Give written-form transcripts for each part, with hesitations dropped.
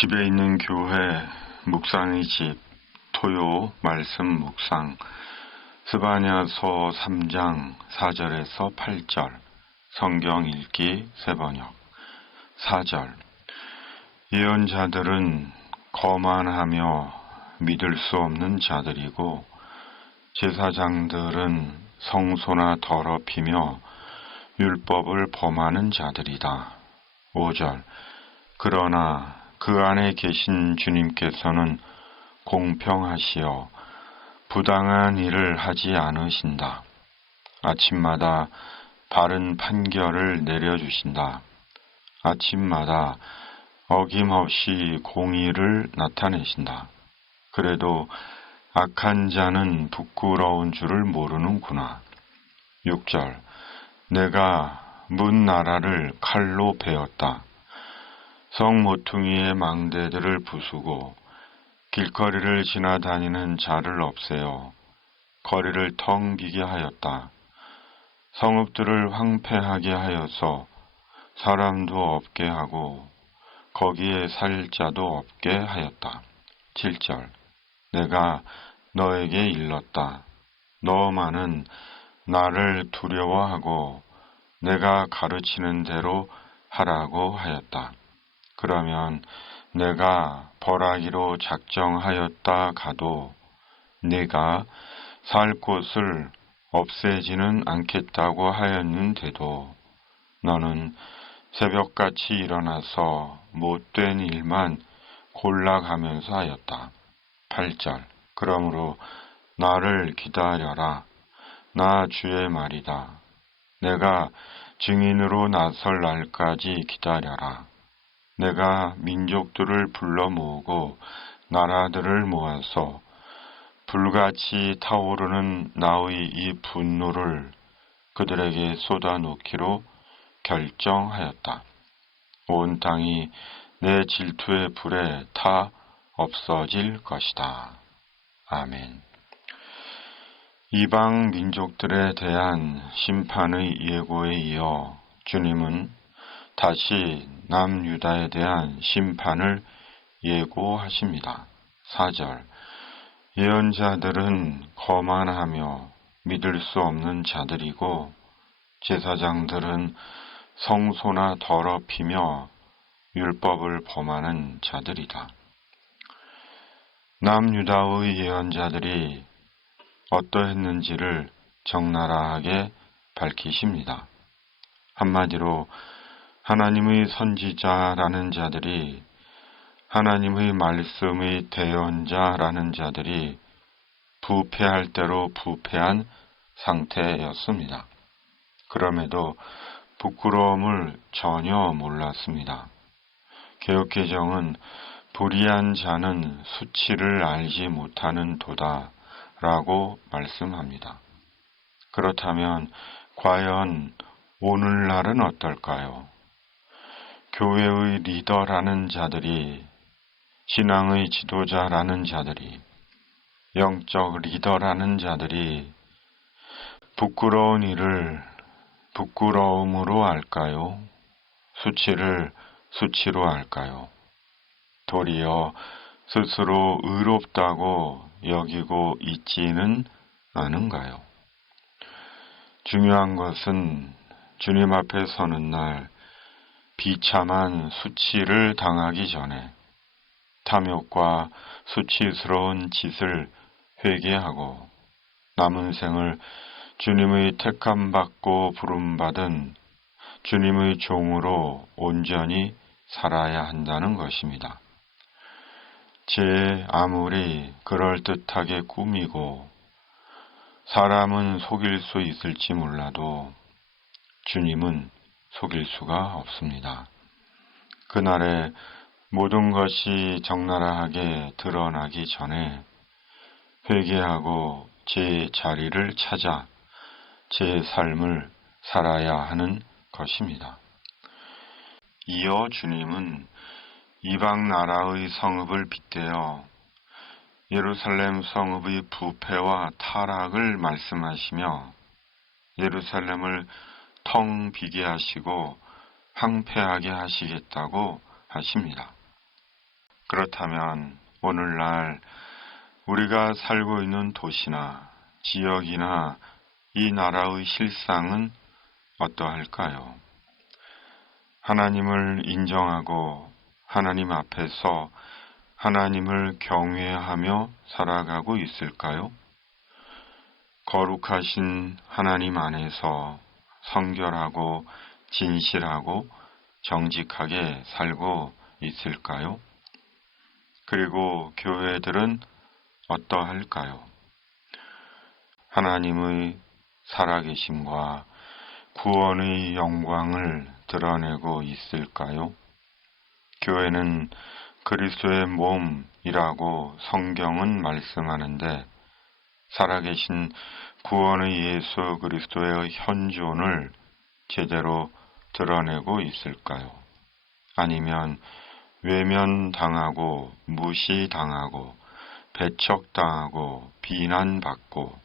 집에 있는 교회, 묵상의 집, 토요 말씀 묵상, 스바냐서 3장 4절에서 8절, 성경 읽기 새번역. 4절, 예언자들은 거만하며 믿을 수 없는 자들이고 제사장들은 성소나 더럽히며 율법을 범하는 자들이다. 5절, 그러나 그 안에 계신 주님께서는 공평하시어 부당한 일을 하지 않으신다. 아침마다 바른 판결을 내려주신다. 아침마다 어김없이 공의를 나타내신다. 그래도 악한 자는 부끄러운 줄을 모르는구나. 6절, 내가 문 나라를 칼로 베었다. 성 모퉁이의 망대들을 부수고 길거리를 지나다니는 자를 없애어 거리를 텅 비게 하였다. 성읍들을 황폐하게 하여서 사람도 없게 하고 거기에 살 자도 없게 하였다. 7절, 내가 너에게 일렀다. 너만은 나를 두려워하고 내가 가르치는 대로 하라고 하였다. 그러면 내가 벌하기로 작정하였다 가도 네가 살 곳을 없애지는 않겠다고 하였는데도 너는 새벽같이 일어나서 못된 일만 골라가면서 하였다. 8절, 그러므로 나를 기다려라. 나 주의 말이다. 내가 증인으로 나설 날까지 기다려라. 내가 민족들을 불러 모으고 나라들을 모아서 불같이 타오르는 나의 이 분노를 그들에게 쏟아놓기로 결정하였다. 온 땅이 내 질투의 불에 타 없어질 것이다. 아멘. 이방 민족들에 대한 심판의 예고에 이어 주님은 다시 남유다에 대한 심판을 예고하십니다. 4절, 예언자들은 거만하며 믿을 수 없는 자들이고 제사장들은 성소나 더럽히며 율법을 범하는 자들이다. 남유다의 예언자들이 어떠했는지를 적나라하게 밝히십니다. 한마디로 하나님의 선지자라는 자들이, 하나님의 말씀의 대언자라는 자들이 부패할 대로 부패한 상태였습니다. 그럼에도 부끄러움을 전혀 몰랐습니다. 개역개정은 불의한 자는 수치를 알지 못하는 도다 라고 말씀합니다. 그렇다면 과연 오늘날은 어떨까요? 교회의 리더라는 자들이, 신앙의 지도자라는 자들이, 영적 리더라는 자들이 부끄러운 일을 부끄러움으로 알까요? 수치를 수치로 알까요? 도리어 스스로 의롭다고 여기고 있지는 않은가요? 중요한 것은 주님 앞에 서는 날 비참한 수치를 당하기 전에 탐욕과 수치스러운 짓을 회개하고 남은 생을 주님의 택함받고 부름받은 주님의 종으로 온전히 살아야 한다는 것입니다. 제 아무리 그럴듯하게 꾸미고 사람은 속일 수 있을지 몰라도 주님은 속일 수가 없습니다. 그날에 모든 것이 적나라하게 드러나기 전에 회개하고 제 자리를 찾아 제 삶을 살아야 하는 것입니다. 이어 주님은 이방 나라의 성읍을 빗대어 예루살렘 성읍의 부패와 타락을 말씀하시며 예루살렘을 텅 비게 하시고 황폐하게 하시겠다고 하십니다. 그렇다면 오늘날 우리가 살고 있는 도시나 지역이나 이 나라의 실상은 어떠할까요? 하나님을 인정하고 하나님 앞에서 하나님을 경외하며 살아가고 있을까요? 거룩하신 하나님 안에서 성결하고 진실하고 정직하게 살고 있을까요? 그리고 교회들은 어떠할까요? 하나님의 살아계심과 구원의 영광을 드러내고 있을까요? 교회는 그리스도의 몸이라고 성경은 말씀하는데 살아계신 구원의 예수 그리스도의 현존을 제대로 드러내고 있을까요? 아니면 외면당하고 무시당하고 배척당하고 비난받고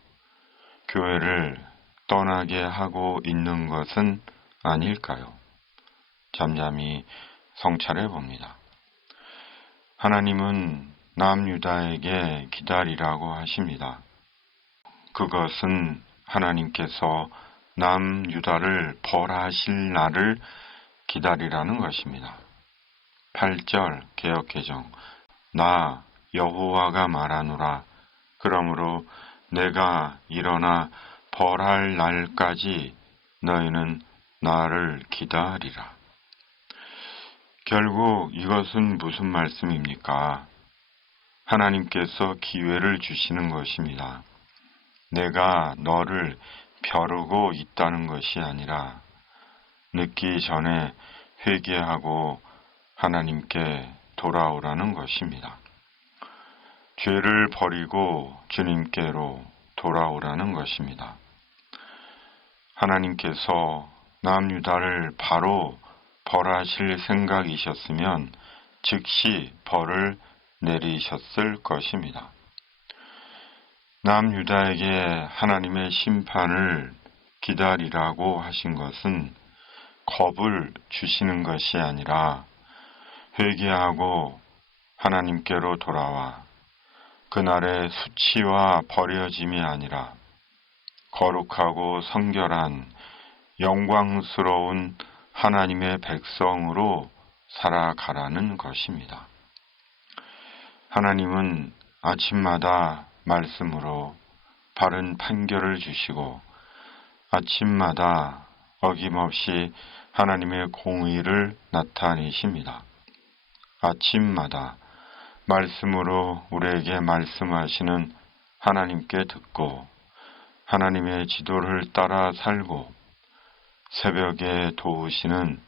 교회를 떠나게 하고 있는 것은 아닐까요? 잠잠히 성찰해 봅니다. 하나님은 남유다에게 기다리라고 하십니다. 그것은 하나님께서 남유다를 벌하실 날을 기다리라는 것입니다. 8절 개역개정 나 여호와가 말하노라 그러므로 내가 일어나 벌할 날까지 너희는 나를 기다리라. 결국 이것은 무슨 말씀입니까? 하나님께서 기회를 주시는 것입니다. 내가 너를 벼르고 있다는 것이 아니라 늦기 전에 회개하고 하나님께 돌아오라는 것입니다. 죄를 버리고 주님께로 돌아오라는 것입니다. 하나님께서 남유다를 바로 벌하실 생각이셨으면 즉시 벌을 내리셨을 것입니다. 남유다에게 하나님의 심판을 기다리라고 하신 것은 겁을 주시는 것이 아니라 회개하고 하나님께로 돌아와 그날의 수치와 버려짐이 아니라 거룩하고 성결한 영광스러운 하나님의 백성으로 살아가라는 것입니다. 하나님은 아침마다 말씀으로 바른 판결을 주시고 아침마다 어김없이 하나님의 공의를 나타내십니다. 아침마다 말씀으로 우리에게 말씀하시는 하나님께 듣고 하나님의 지도를 따라 살고 새벽에 도우시는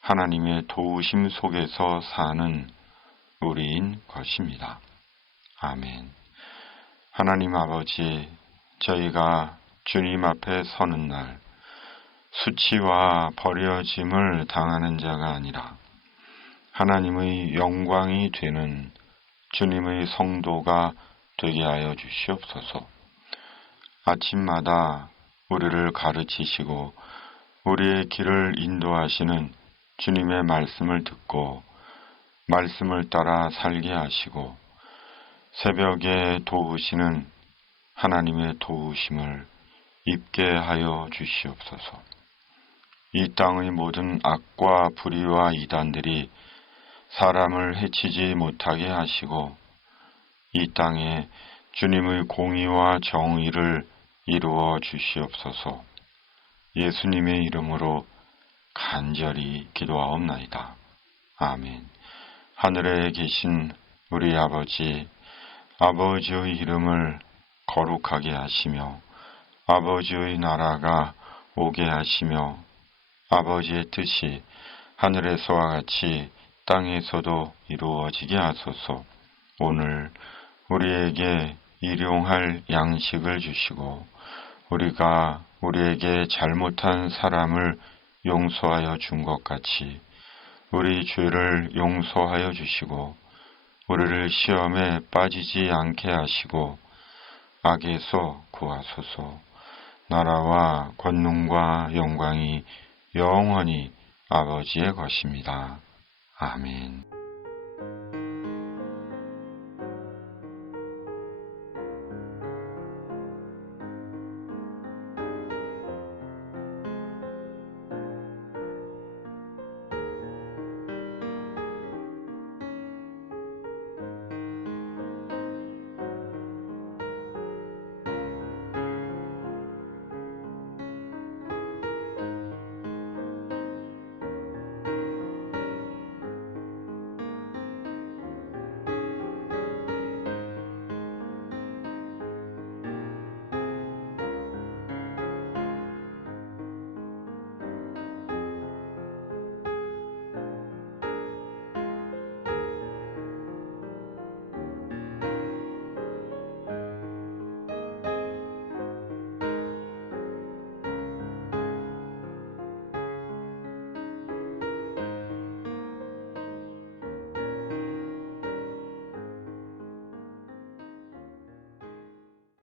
하나님의 도우심 속에서 사는 우리인 것입니다. 아멘. 하나님 아버지, 저희가 주님 앞에 서는 날 수치와 버려짐을 당하는 자가 아니라 하나님의 영광이 되는 주님의 성도가 되게 하여 주시옵소서. 아침마다 우리를 가르치시고 우리의 길을 인도하시는 주님의 말씀을 듣고 말씀을 따라 살게 하시고 새벽에 도우시는 하나님의 도우심을 입게 하여 주시옵소서. 이 땅의 모든 악과 불의와 이단들이 사람을 해치지 못하게 하시고 이 땅에 주님의 공의와 정의를 이루어 주시옵소서. 예수님의 이름으로 간절히 기도하옵나이다. 아멘. 하늘에 계신 우리 아버지, 아버지의 이름을 거룩하게 하시며 아버지의 나라가 오게 하시며 아버지의 뜻이 하늘에서와 같이 땅에서도 이루어지게 하소서. 오늘 우리에게 일용할 양식을 주시고 우리가 우리에게 잘못한 사람을 용서하여 준 것 같이 우리 죄를 용서하여 주시고 우리를 시험에 빠지지 않게 하시고 악에서 구하소서. 나라와 권능과 영광이 영원히 아버지의 것입니다. 아멘.